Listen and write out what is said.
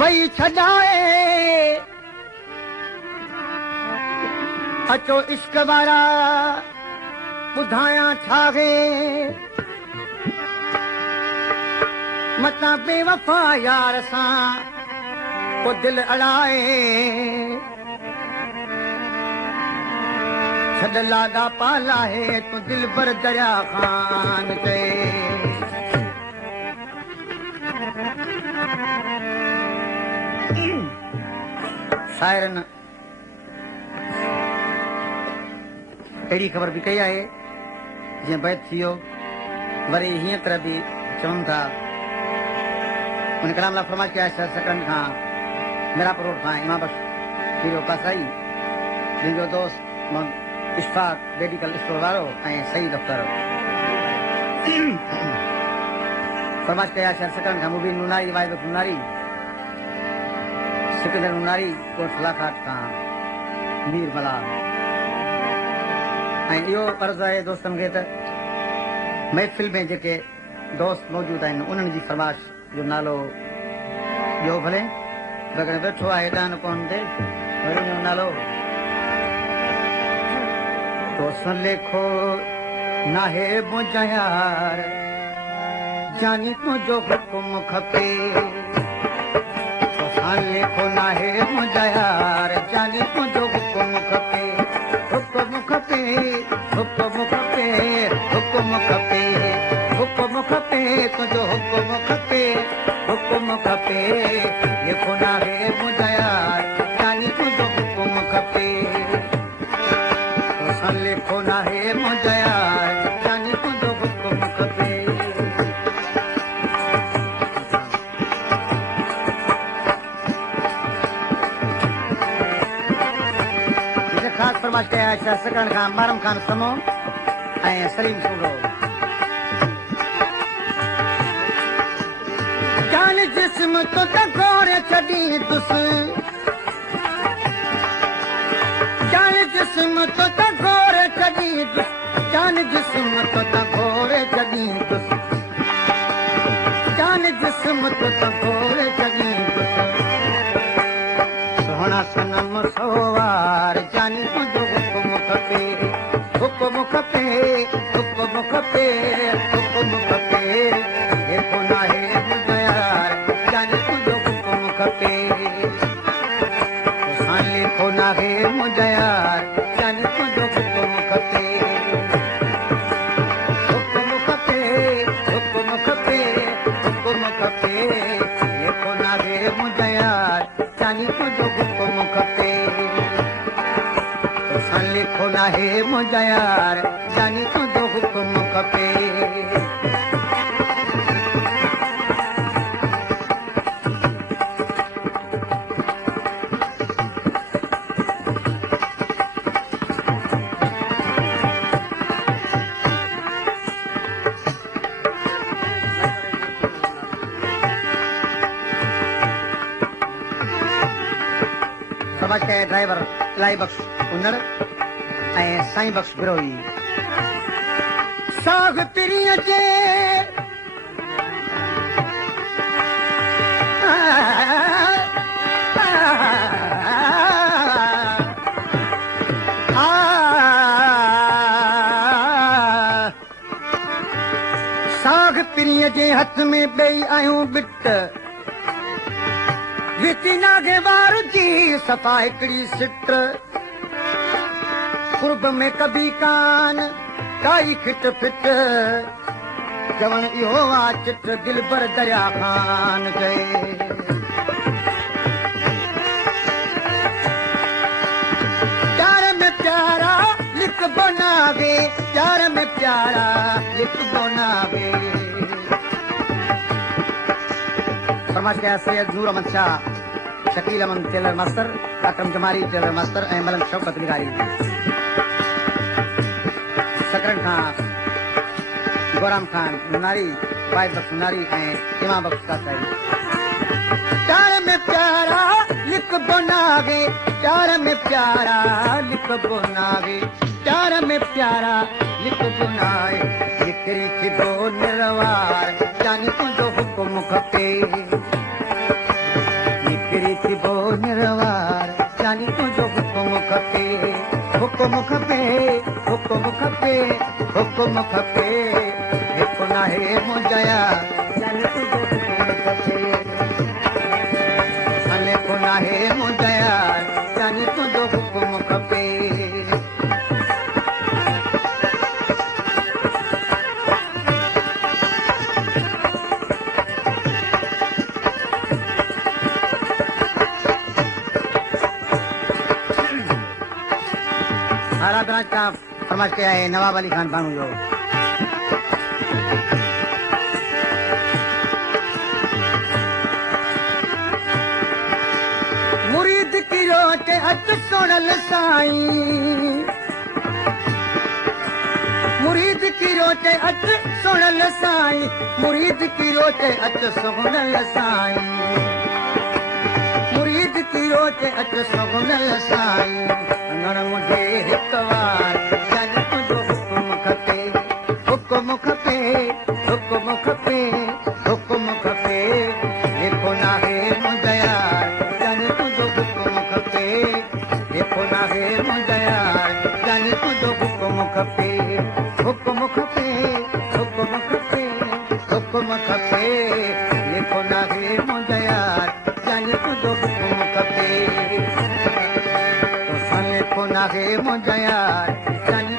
वही छॾाए अचो इश्क वारा ॿुधायां छा गे मतां बेवफा यार सां को दिलि अड़ाए छॾ लाॻा पाला है तूं दिलि भर दरिया ख़ान चए शाइरनि अहिड़ी ख़बर बि कई आहे जीअं बैत थी वियो वरी हीअं तरह बि चवनि था उन कलाम लाइ फरमाइश कया सकनि खां मीरापुर रोड खां इमाम बख्श पीरो कासाई मुंहिंजो दोस्त इशफाक मेडिकल स्टोर वारो ऐं सही दफ़्तर फरमाइश कया सकनि खां मुबीन नूनारी वाहिद नूनारी सिकंदर नूनारी कोट मुलाक़ात खां मीर मला ऐं इहो कर्ज़ु आहे दोस्तनि खे त महफ़िल में जेके दोस्त मौजूदु आहिनि उन्हनि जी फरमाइश जो नालो ॿियो भले बग़ैर वेठो आहे हेॾां न कोन ते वरी जो नालो तोसां लेखो नाहे मुंहिंजा यार जानी तुंहिंजो हुकुम खपे तोसां लेखो नाहे मुंहिंजा यार जानी तुंहिंजो हुकुम खपे हुकुम खपे हुकुम खपे हुकुम खपे हुकुम खपे तुंहिंजो हुकुम खपे हुकुम खपे लिखो नाहे मुंहिंजा यार जानी तुंहिंजो हुकुम खपे तोसां लिखो नाहे मुंहिंजा यार जानी तुंहिंजो हुकुम खपे ख़ासि फरमाइश कया आहे सकण खां मारम खान समो ऐं सलीम सूरो जान जिस्म तो तकोरे छॾी तुस जान जिस्म तो तकोरे छॾी तुस जान जिस्म तो तकोरे छॾी तुस जान जिस्म तो तकोरे छॾी तुस सोहणा सनम सोवार जानी तुंहिंजो हुकुम खपे हुकुम खपे हुकुम खपे हुकुम खपे जेको नाहे मुंहिंजो यार जानी तुंहिंजो हुकुम खपे तोसां लिखो नाहे मुंहिंजो यार जानी तुंहिंजो हुकुम खपे हुकुम खपे हुकुम खपे हुकुम खपे जेको नाहे मुंहिंजो यार जानी तुंहिंजो हुकुम खपे तोसां लिखो नाहे मुंहिंजा यार जानी तुंहिंजो हुकुम खपे ड्राइवर इलाही बख़्श उनड़ ऐं साईं बख़्श बिरोही साग पिरीअ जे साग पिरीअ जे हथ में ॿई आहियूं बिट विची नागे वार जी सफ़ा हिकिड़ी सिट कुर्ब में कभी कान काई खिट फिट चवण इहो आहे चिट दिल भर दरिया ख़ान गए प्यार में प्यारा लिख बनावे प्यार में प्यारा लिख बनावे फरमाइश कया सैयद नूर अहमद शाह शकील अमन टेलर मास्टर अकरम जमारी टेलर मास्टर ऐं मलंग शौकत निगारी सकरन खां गोराम खान नूनारी वाहिद बख्श नूनारी ऐं इमाम बख्श कासाई प्यार में प्यारा लिख बनावे प्यार में प्यारा लिख बनावे प्यार में प्यारा लिख बनाए लिख निकिरी थो निरवार जानी तुंहिंजो हुकुम खपे निकिरी थो निरवार जानी तुंहिंजो हुकुम खपे हुकुम खपे हुकुम खपे हुकुम खपे हिकु नाहे मुंहिंजा जानी तुंहिंजो हुकुम खपे हिकु नाहे मुंहिंजा जानी तुंहिंजो हुकुम खपे समझ के आए नवाब अली खान बानू जो मुरीद की रोटे अच सुनल साईं मुरीद की रोटे अच सुनल साईं मुरीद की रोटे अच सुनल साईं मुरीद की रोटे अच सुनल साईं अंगण मुझे हिकु वार जानी तुंहिंजो हुकुम खपे हुकुम खपे हुकुम खपे हुकुम खपे हिकु नाहे मुंहिंजा जानी तुंहिंजो हुकुम खपे हिकु नाहे मुंहिंजा जानी तुंहिंजो हुकुम खपे हुकुम खपे हुकुम खपे हुकुम खपे हिकु नाहे मुंहिंजा जानी तुंहिंजो हुकुम खपे नाहे मुंहिंजा जानी